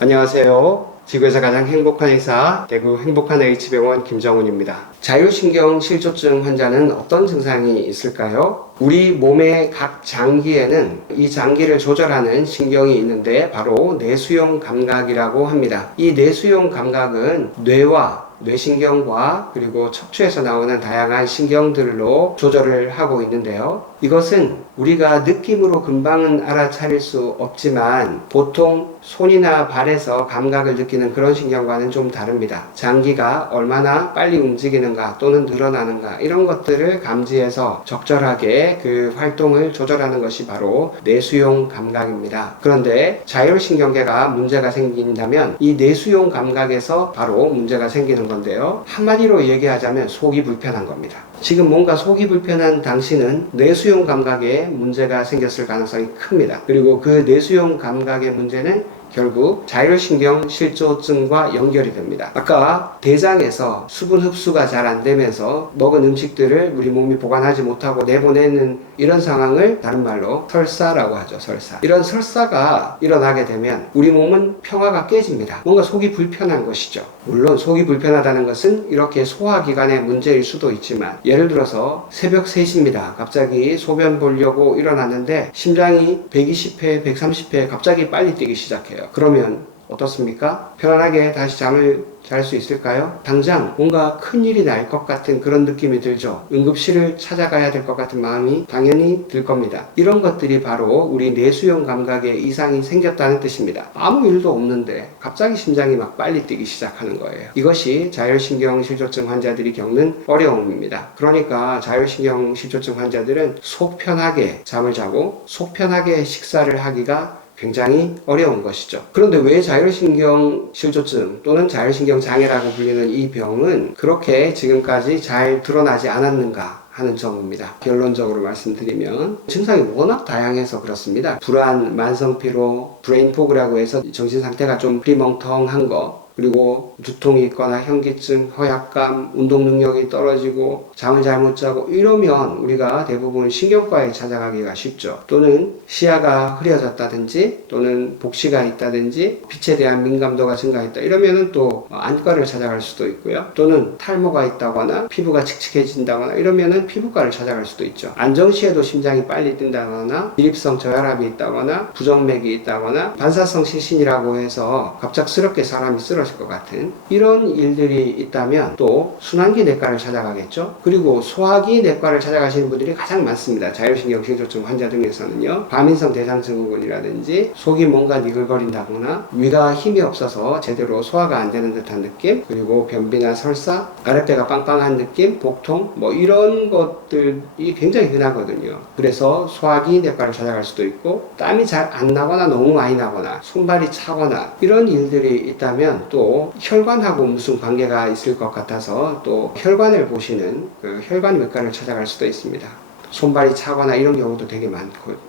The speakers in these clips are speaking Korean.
안녕하세요. 지구에서 가장 행복한 의사, 대구 행복한 H병원 김정훈입니다. 자율신경 실조증 환자는 어떤 증상이 있을까요? 우리 몸의 각 장기에는 이 장기를 조절하는 신경이 있는데 바로 내수용 감각이라고 합니다. 이 내수용 감각은 뇌와 뇌신경과 그리고 척추에서 나오는 다양한 신경들로 조절을 하고 있는데요. 이것은 우리가 느낌으로 금방은 알아차릴 수 없지만 보통 손이나 발에서 감각을 느끼는 그런 신경과는 좀 다릅니다. 장기가 얼마나 빨리 움직이는가 또는 늘어나는가 이런 것들을 감지해서 적절하게 그 활동을 조절하는 것이 바로 내수용 감각입니다. 그런데 자율신경계가 문제가 생긴다면 이 내수용 감각에서 바로 문제가 생기는 건데요. 한마디로 얘기하자면 속이 불편한 겁니다. 지금 뭔가 속이 불편한 당신은 내수용 감각에 문제가 생겼을 가능성이 큽니다. 그리고 그 내수용 감각의 문제는 결국 자율신경 실조증과 연결이 됩니다. 아까 대장에서 수분 흡수가 잘 안 되면서 먹은 음식들을 우리 몸이 보관하지 못하고 내보내는 이런 상황을 다른 말로 설사라고 하죠. 설사. 이런 설사가 일어나게 되면 우리 몸은 평화가 깨집니다. 뭔가 속이 불편한 것이죠. 물론 속이 불편하다는 것은 이렇게 소화기관의 문제일 수도 있지만 예를 들어서 새벽 3시입니다. 갑자기 소변 보려고 일어났는데 심장이 120회, 130회 갑자기 빨리 뛰기 시작해요. 그러면 어떻습니까? 편안하게 다시 잠을 잘 수 있을까요? 당장 뭔가 큰일이 날 것 같은 그런 느낌이 들죠. 응급실을 찾아가야 될 것 같은 마음이 당연히 들 겁니다. 이런 것들이 바로 우리 내수용 감각에 이상이 생겼다는 뜻입니다. 아무 일도 없는데 갑자기 심장이 막 빨리 뛰기 시작하는 거예요. 이것이 자율신경 실조증 환자들이 겪는 어려움입니다. 그러니까 자율신경 실조증 환자들은 속 편하게 잠을 자고 속 편하게 식사를 하기가 굉장히 어려운 것이죠. 그런데 왜 자율신경 실조증 또는 자율신경 장애라고 불리는 이 병은 그렇게 지금까지 잘 드러나지 않았는가 하는 점입니다. 결론적으로 말씀드리면 증상이 워낙 다양해서 그렇습니다. 불안, 만성피로, 브레인포그라고 해서 정신상태가 좀 흐리멍텅한 거, 그리고 두통이 있거나 현기증, 허약감, 운동 능력이 떨어지고 잠을 잘 못 자고 이러면 우리가 대부분 신경과에 찾아가기가 쉽죠. 또는 시야가 흐려졌다든지 또는 복시가 있다든지 빛에 대한 민감도가 증가했다 이러면은 또 안과를 찾아갈 수도 있고요. 또는 탈모가 있다거나 피부가 칙칙해진다거나 이러면은 피부과를 찾아갈 수도 있죠. 안정시에도 심장이 빨리 뛴다거나 비립성 저혈압이 있다거나 부정맥이 있다거나 반사성 실신이라고 해서 갑작스럽게 사람이 쓰러질 것 같은 이런 일들이 있다면 또 순환기 내과를 찾아가겠죠. 그리고 소화기 내과를 찾아가시는 분들이 가장 많습니다. 자율신경 실조증 환자 중에서는요. 과민성 대장증후군이라든지 속이 뭔가 니글거린다거나 위가 힘이 없어서 제대로 소화가 안 되는 듯한 느낌, 그리고 변비나 설사, 아랫배가 빵빵한 느낌, 복통 뭐 이런 것들이 굉장히 흔하거든요. 그래서 소화기 내과를 찾아갈 수도 있고 땀이 잘 안 나거나 너무 많이 나거나 손발이 차거나 이런 일들이 있다면 또 혈관하고 무슨 관계가 있을 것 같아서 또 혈관을 보시는 그 혈관외과를 찾아갈 수도 있습니다. 손발이 차거나 이런 경우도 되게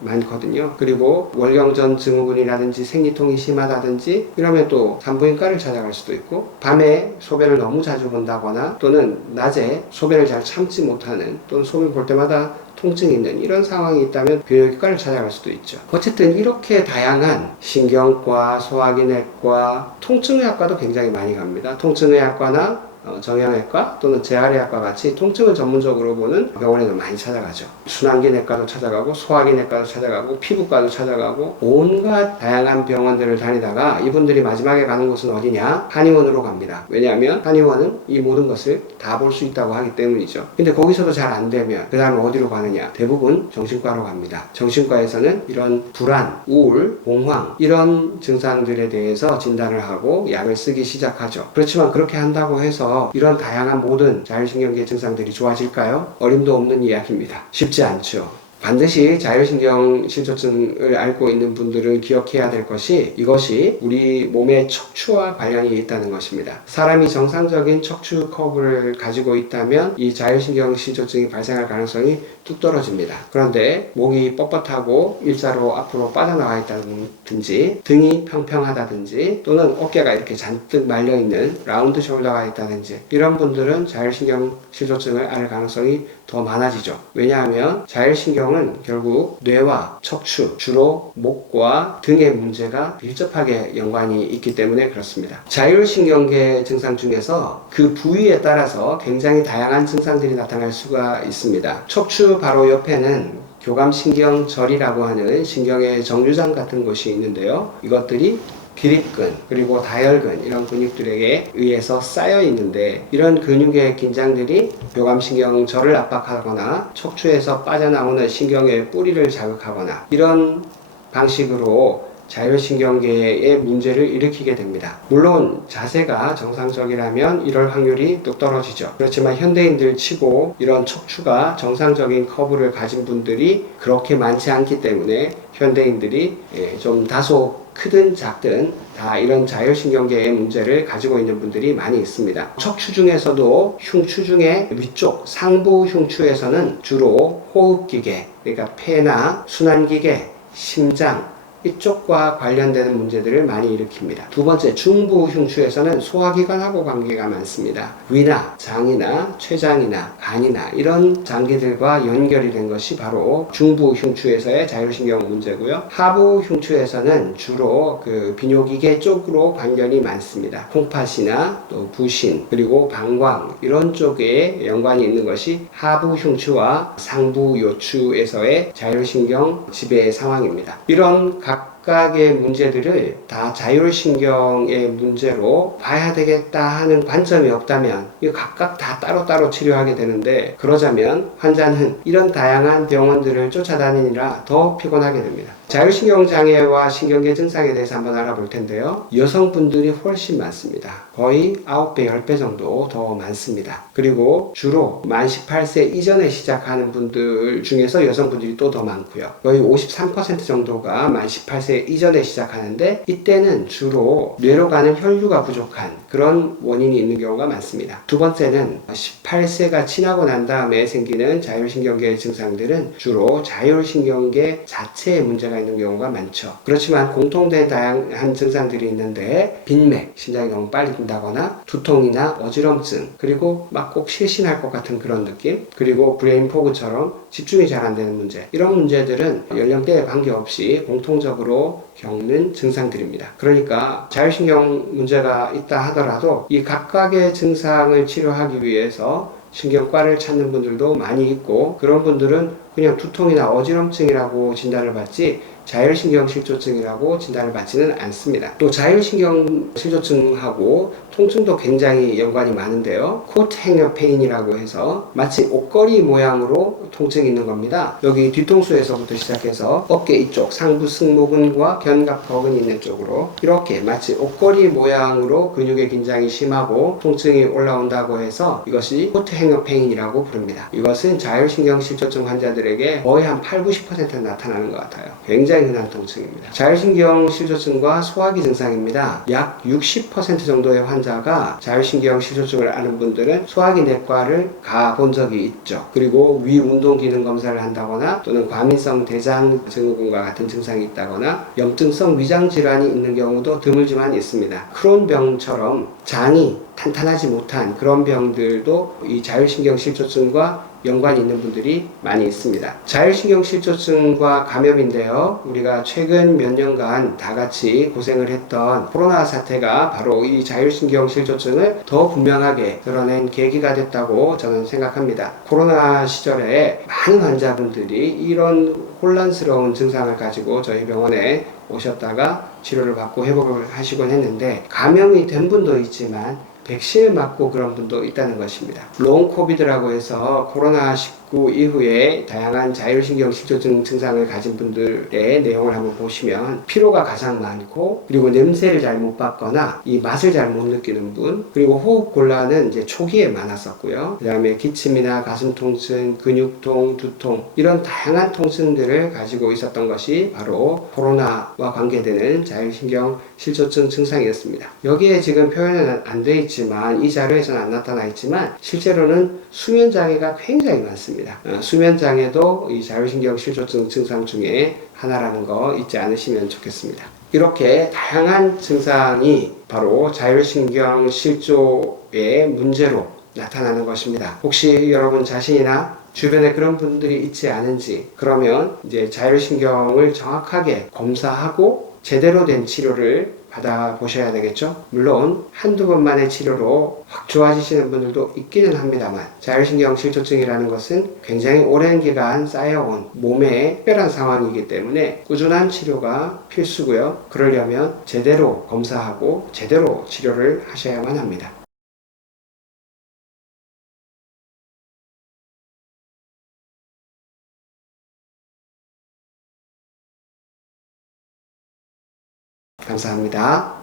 많거든요. 그리고 월경전 증후군이라든지 생리통이 심하다든지 이러면 또 산부인과를 찾아갈 수도 있고 밤에 소변을 너무 자주 본다거나 또는 낮에 소변을 잘 참지 못하는 또는 소변 볼 때마다 통증이 있는 이런 상황이 있다면 비뇨기과를 찾아갈 수도 있죠. 어쨌든 이렇게 다양한 신경과, 소화기내과, 통증의학과도 굉장히 많이 갑니다. 통증의학과나 정형외과 또는 재활의학과 같이 통증을 전문적으로 보는 병원에도 많이 찾아가죠. 순환기내과도 찾아가고 소화기내과도 찾아가고 피부과도 찾아가고 온갖 다양한 병원들을 다니다가 이분들이 마지막에 가는 곳은 어디냐? 한의원으로 갑니다. 왜냐하면 한의원은 이 모든 것을 다 볼 수 있다고 하기 때문이죠. 근데 거기서도 잘 안 되면 그 다음에 어디로 가느냐? 대부분 정신과로 갑니다. 정신과에서는 이런 불안, 우울, 공황 이런 증상들에 대해서 진단을 하고 약을 쓰기 시작하죠. 그렇지만 그렇게 한다고 해서 이런 다양한 모든 자율신경계 증상들이 좋아질까요? 어림도 없는 이야기입니다. 쉽지 않죠. 반드시 자율신경 실조증을 앓고 있는 분들은 기억해야 될 것이 이것이 우리 몸의 척추와 관련이 있다는 것입니다. 사람이 정상적인 척추 커브를 가지고 있다면 이 자율신경 실조증이 발생할 가능성이 뚝 떨어집니다. 그런데 목이 뻣뻣하고 일자로 앞으로 빠져나가 있다든지 등이 평평하다든지 또는 어깨가 이렇게 잔뜩 말려있는 라운드 숄더가 있다든지 이런 분들은 자율신경 실조증을 앓을 가능성이 더 많아지죠. 왜냐하면 자율신경은 결국 뇌와 척추, 주로 목과 등의 문제가 밀접하게 연관이 있기 때문에 그렇습니다. 자율신경계 증상 중에서 그 부위에 따라서 굉장히 다양한 증상들이 나타날 수가 있습니다. 척추 바로 옆에는 교감신경절이라고 하는 신경의 정류장 같은 곳이 있는데요. 이것들이 비립근 그리고 다혈근 이런 근육들에게 의해서 쌓여 있는데 이런 근육의 긴장들이 교감신경절을 압박하거나 척추에서 빠져나오는 신경의 뿌리를 자극하거나 이런 방식으로 자율신경계의 문제를 일으키게 됩니다. 물론 자세가 정상적이라면 이럴 확률이 뚝 떨어지죠. 그렇지만 현대인들 치고 이런 척추가 정상적인 커브를 가진 분들이 그렇게 많지 않기 때문에 현대인들이 좀 다소 크든 작든 다 이런 자율신경계의 문제를 가지고 있는 분들이 많이 있습니다. 척추 중에서도 흉추 중에 위쪽 상부 흉추에서는 주로 호흡기계, 그러니까 폐나 순환기계, 심장 이쪽과 관련되는 문제들을 많이 일으킵니다. 두 번째, 중부 흉추에서는 소화기관하고 관계가 많습니다. 위나 장이나 췌장이나 간이나 이런 장기들과 연결이 된 것이 바로 중부 흉추에서의 자율신경 문제고요. 하부 흉추에서는 주로 그 비뇨기계 쪽으로 관련이 많습니다. 콩팥이나 또 부신 그리고 방광 이런 쪽에 연관이 있는 것이 하부 흉추와 상부 요추에서의 자율신경 지배 상황입니다. 이런 각각의 문제들을 다 자율신경의 문제로 봐야 되겠다 하는 관점이 없다면 이 각각 다 따로따로 치료하게 되는데 그러자면 환자는 이런 다양한 병원들을 쫓아다니느라 더 피곤하게 됩니다. 자율신경장애와 신경계 증상에 대해서 한번 알아볼 텐데요. 여성분들이 훨씬 많습니다. 거의 9배, 10배 정도 더 많습니다. 그리고 주로 만 18세 이전에 시작하는 분들 중에서 여성분들이 또 더 많고요. 거의 53% 정도가 만 18세 이전에 시작하는데 이때는 주로 뇌로 가는 혈류가 부족한 그런 원인이 있는 경우가 많습니다. 두 번째는 18세가 지나고 난 다음에 생기는 자율신경계 증상들은 주로 자율신경계 자체의 문제가 있는 경우가 많죠. 그렇지만 공통된 다양한 증상들이 있는데 빈맥, 심장이 너무 빨리 뛴다거나 두통이나 어지럼증 그리고 막 꼭 실신할 것 같은 그런 느낌 그리고 브레인 포그처럼 집중이 잘 안 되는 문제 이런 문제들은 연령대에 관계없이 공통적으로 겪는 증상들입니다. 그러니까 자율신경 문제가 있다 하더라도 이 각각의 증상을 치료하기 위해서 신경과를 찾는 분들도 많이 있고 그런 분들은 그냥 두통이나 어지럼증이라고 진단을 받지 자율신경실조증이라고 진단을 받지는 않습니다. 또 자율신경실조증하고 통증도 굉장히 연관이 많은데요. 코트 행여 페인이라고 해서 마치 옷걸이 모양으로 통증이 있는 겁니다. 여기 뒤통수에서부터 시작해서 어깨 이쪽 상부 승모근과 견갑거근이 있는 쪽으로 이렇게 마치 옷걸이 모양으로 근육의 긴장이 심하고 통증이 올라온다고 해서 이것이 코트 행여 페인이라고 부릅니다. 이것은 자율신경실조증 환자들에게 거의 한 80-90% 나타나는 것 같아요. 굉장히 흔한 통증입니다. 자율신경 실조증과 소화기 증상입니다. 약 60% 정도의 환자가 자율신경 실조증을 앓는 분들은 소화기 내과를 가본 적이 있죠. 그리고 위 운동 기능 검사를 한다거나 또는 과민성 대장 증후군과 같은 증상이 있다거나 염증성 위장 질환이 있는 경우도 드물지만 있습니다. 크론병처럼 장이 탄탄하지 못한 그런 병들도 이 자율신경 실조증과 연관이 있는 분들이 많이 있습니다. 자율신경 실조증과 감염인데요. 우리가 최근 몇 년간 다 같이 고생을 했던 코로나 사태가 바로 이 자율신경 실조증을 더 분명하게 드러낸 계기가 됐다고 저는 생각합니다. 코로나 시절에 많은 환자분들이 이런 혼란스러운 증상을 가지고 저희 병원에 오셨다가 치료를 받고 회복을 하시곤 했는데 감염이 된 분도 있지만 백신을 맞고 그런 분도 있다는 것입니다. 롱 코비드라고 해서 코로나19 이후에 다양한 자율신경 실조증 증상을 가진 분들의 내용을 한번 보시면 피로가 가장 많고 그리고 냄새를 잘 못 맡거나 이 맛을 잘 못 느끼는 분 그리고 호흡 곤란은 이제 초기에 많았었고요. 그 다음에 기침이나 가슴 통증, 근육통, 두통 이런 다양한 통증들을 가지고 있었던 것이 바로 코로나와 관계되는 자율신경 실조증 증상이었습니다. 여기에 지금 표현은 안 돼 있지만 있지만 이 자료에서는 안 나타나 있지만 실제로는 수면 장애가 굉장히 많습니다. 수면 장애도 이 자율신경 실조증 증상 중에 하나라는 거 잊지 않으시면 좋겠습니다. 이렇게 다양한 증상이 바로 자율신경 실조의 문제로 나타나는 것입니다. 혹시 여러분 자신이나 주변에 그런 분들이 있지 않은지, 그러면 이제 자율신경을 정확하게 검사하고 제대로 된 치료를 받아보셔야 되겠죠. 물론 한두 번만의 치료로 확 좋아지시는 분들도 있기는 합니다만, 자율신경 실조증이라는 것은 굉장히 오랜 기간 쌓여온 몸의 특별한 상황이기 때문에 꾸준한 치료가 필수고요. 그러려면 제대로 검사하고 제대로 치료를 하셔야만 합니다. 감사합니다.